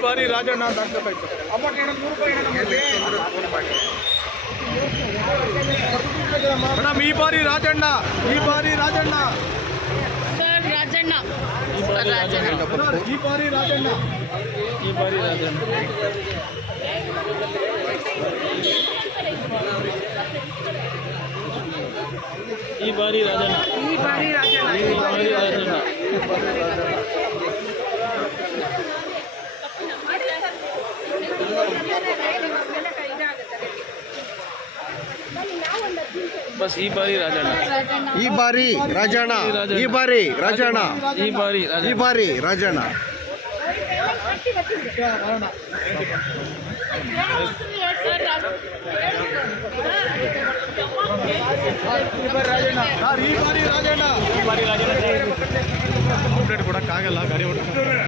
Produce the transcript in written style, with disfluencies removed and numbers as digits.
ಬಾರಿ ರಾಜಣ್ಣ ಅಂತ ಹಾಕ್ಬೇಕಾಯ್ತು. ಮೇಡಮ್ ಈ ಬಾರಿ ರಾಜಣ್ಣ ಸರ್ ರಾಜಣ್ಣ ಬಸ್ ಈ ಬಾರಿ ರಾಜಣ್ಣ ಕಂಪ್ಲೇಂಟ್ ಕೊಡಕ್ಕಾಗಲ್ಲ ಗಾಡಿ ಹೊಡ್ಕೊಂಡು